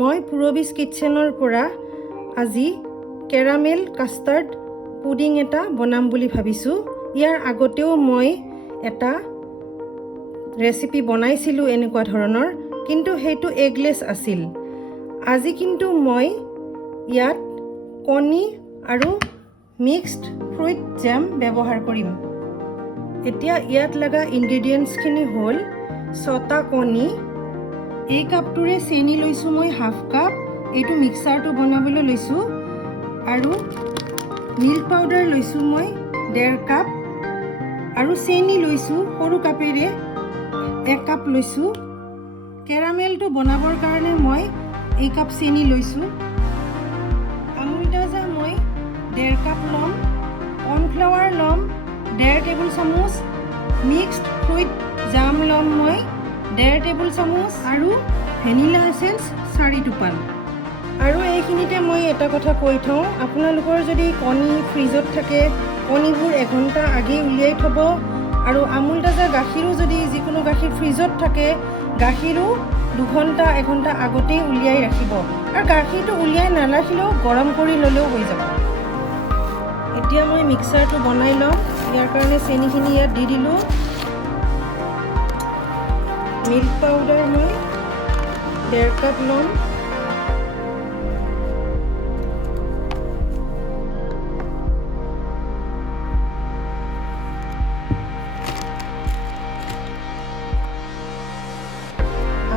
মই পুৰবিজ কিটচেনৰ পৰা আজি কেৰামেল কাষ্টাৰ্ড পুডিং এটা বনাম বুলি ভাবিছোঁ। ইয়াৰ আগতেও মই এটা ৰেচিপি বনাইছিলোঁ এনেকুৱা ধৰণৰ, কিন্তু সেইটো এগলেছ আছিল। আজি কিন্তু মই ইয়াত কণী আৰু মিক্সড ফ্ৰুইট জেম ব্যৱহাৰ কৰিম। এতিয়া ইয়াত লগা ইনগ্ৰেডিয়েণ্টছখিনি হ'ল 6টা কণী, এই কাপটোৰে চেনি লৈছোঁ মই হাফ কাপ, এইটো মিক্সাৰটো বনাবলৈ লৈছোঁ, আৰু মিল্ক পাউডাৰ লৈছোঁ মই 1.5 কাপ, আৰু চেনি লৈছোঁ সৰু কাপেৰে 1 কাপ লৈছোঁ। কেৰামেলটো বনাবৰ কাৰণে মই এই কাপ চেনি লৈছোঁ। আমুল তাজা মই 1.5 কাপ ল'ম, কৰ্ণফ্লাৱাৰ ল'ম 1.5 টেবুল চামুচ, মিক্সড ফ্ৰুইট জাম ল'ম মই 1.5 টেবুল চামুচ, আৰু ভেনিলা এচেঞ্চ 4 টোপাল। আৰু এইখিনিতে মই এটা কথা কৈ থওঁ, আপোনালোকৰ যদি কণী ফ্ৰিজত থাকে কণীবোৰ 1 ঘণ্টা আগেই উলিয়াই থ'ব, আৰু আমুল তাজা গাখীৰো যদি যিকোনো গাখীৰ ফ্ৰিজত থাকে গাখীৰো 2 ঘণ্টা 1 ঘণ্টা আগতেই উলিয়াই ৰাখিব, আৰু গাখীৰটো উলিয়াই নাৰাখিলেও গৰম কৰি ল'লেও হৈ যাব। এতিয়া মই মিক্সাৰটো বনাই ল'ম। ইয়াৰ কাৰণে চেনিখিনি ইয়াত দি দিলোঁ, মিল্ক পাউডাৰ মই 1.5 কাপ ল'ম,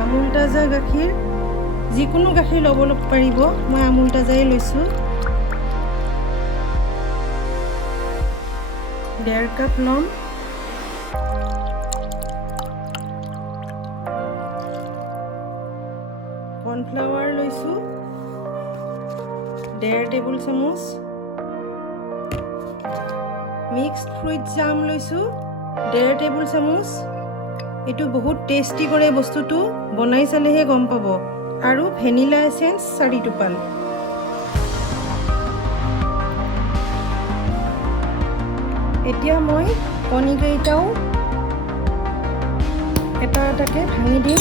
আমুল তাজা গাখীৰ যিকোনো গাখীৰ ল'ব পাৰিব, মই আমুল তাজাই লৈছোঁ, 1.5 কাপ ল'ম, কৰ্ণফ্লাৱাৰ লৈছোঁ 1.5 টেবুল চামুচ, মিক্সড ফ্ৰুইট জাম লৈছোঁ 1.5 টেবুল চামুচ। এইটো বহুত টেষ্টি কৰে বস্তুটো, বনাই চালেহে গম পাব, আৰু ভেনিলা এচেঞ্চ 4 টোপাল। এতিয়া মই কণীকেইটাও এটা এটাকৈ ভাঙি দিম।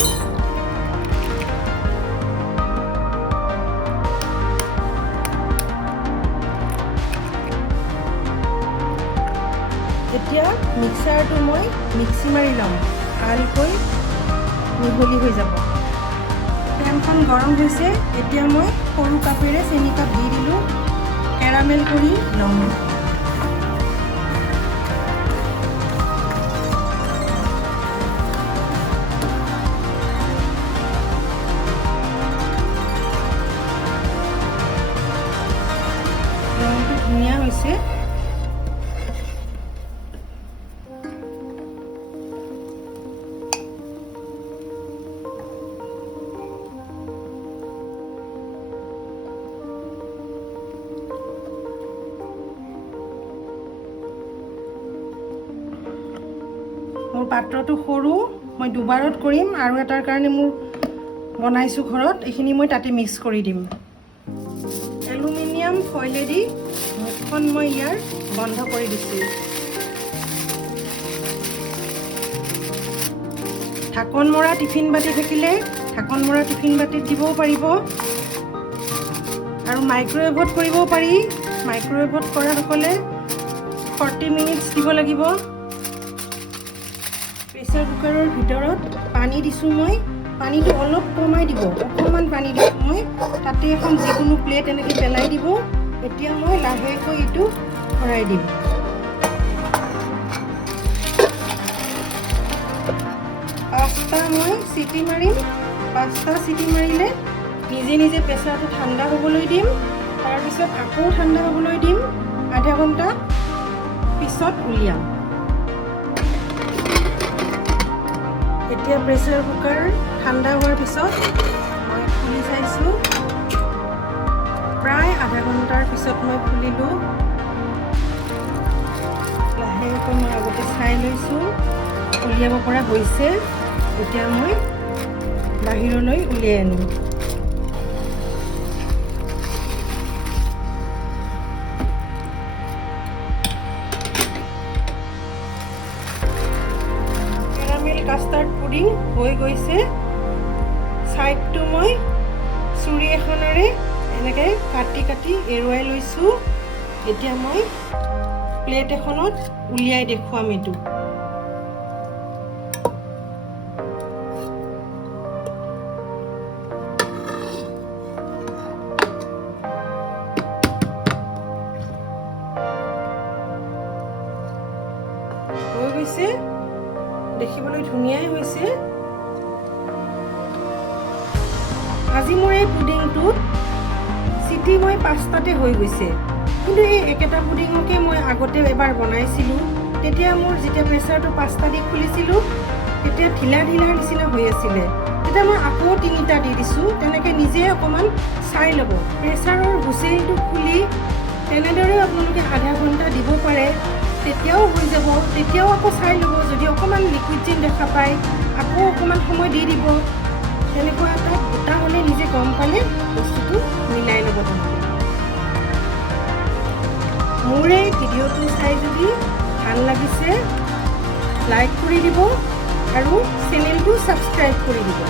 এতিয়া মিক্সাৰটো মই মিক্সি মাৰি ল'ম, ভালকৈ মিহলি হৈ যাব। পেনখন গৰম হৈছে, এতিয়া মই সৰু কাপেৰে চেনি কাপ দি দিলোঁ, কেৰামেল কৰি ল'ম। ৰংটো ধুনীয়া হৈছে। মোৰ পাত্ৰটো সৰু, মই দুবাৰত কৰিম, আৰু এটাৰ কাৰণে মোৰ বনাইছোঁ ঘৰত, এইখিনি মই তাতে মিক্স কৰি দিম। এলুমিনিয়াম ফইলেদি মুখখন মই ইয়াৰ বন্ধ কৰি দিছোঁ। ঢাকন মৰা টিফিন বাতি থাকিলে ঢাকন মৰা টিফিন বাতিত দিবও পাৰিব, আৰু মাইক্ৰৱেভত কৰিবও পাৰি। মাইক্ৰৱেভত কৰাসকলে 40 মিনিটছ দিব লাগিব। প্ৰেছাৰ কুকাৰৰ ভিতৰত পানী দিছোঁ মই, পানীটো অলপ কমাই দিব, অকণমান পানী দিছোঁ মই, তাতে এখন যিকোনো প্লেট এনেকৈ পেলাই দিব। এতিয়া মই লাহেকৈ এইটো ভৰাই দিম। পাঁচটা মই চিটি মাৰিম, 5টা চিটি মাৰিলে নিজে নিজে প্ৰেছাৰটো ঠাণ্ডা হ'বলৈ দিম, তাৰপিছত আকৌ ঠাণ্ডা হ'বলৈ দিম, আধা ঘণ্টা পিছত উলিয়াম। এতিয়া প্ৰেছাৰ কুকাৰ ঠাণ্ডা হোৱাৰ পিছত মই খুলি চাইছোঁ, প্ৰায় আধা ঘণ্টাৰ পিছত মই খুলিলোঁ। লাহেকৈ মই আগতে চাই লৈছোঁ, উলিয়াব পৰা হৈছে। এতিয়া মই বাহিৰলৈ উলিয়াই আনিম। কাষ্টাৰ্ড পুডিং হৈ গৈছে। সাইডটো মই চুৰি এখনেৰে এনেকৈ কাটি কাটি এৰুৱাই লৈছোঁ। এতিয়া মই প্লেট এখনত উলিয়াই দেখুৱাম এইটো। হৈ গৈছে, দেখিবলৈ ধুনীয়াই হৈছে। আজি মোৰ এই পুডিংটোত চিটি মই 5টাতে হৈ গৈছে, কিন্তু এই একেটা পুডিঙকে মই আগতে এবাৰ বনাইছিলোঁ। তেতিয়া মোৰ যেতিয়া প্ৰেছাৰটো 5টা দি খুলিছিলোঁ তেতিয়া ঢিলা ঢিলা নিচিনা হৈ আছিলে। তেতিয়া মই আকৌ 3টা দি দিছোঁ। তেনেকৈ নিজে অকণমান চাই ল'ব। প্ৰেছাৰৰ হুইচেলটো খুলি তেনেদৰেও আপোনালোকে আধা ঘণ্টা দিব পাৰে, তেতিয়াও হৈ যাব। তেতিয়াও আকৌ চাই ল'ব, যদি অকণমান লিকুইড যেন দেখা পায় আকৌ অকণমান সময় দি দিব। তেনেকুৱা এটা গোটা হ'লে নিজে গম পালে বস্তুটো মিলাই ল'ব তেনেকৈ। মোৰ এই ভিডিঅ'টো চাই যদি ভাল লাগিছে লাইক কৰি দিব আৰু চেনেলটো ছাবস্ক্ৰাইব কৰি দিব।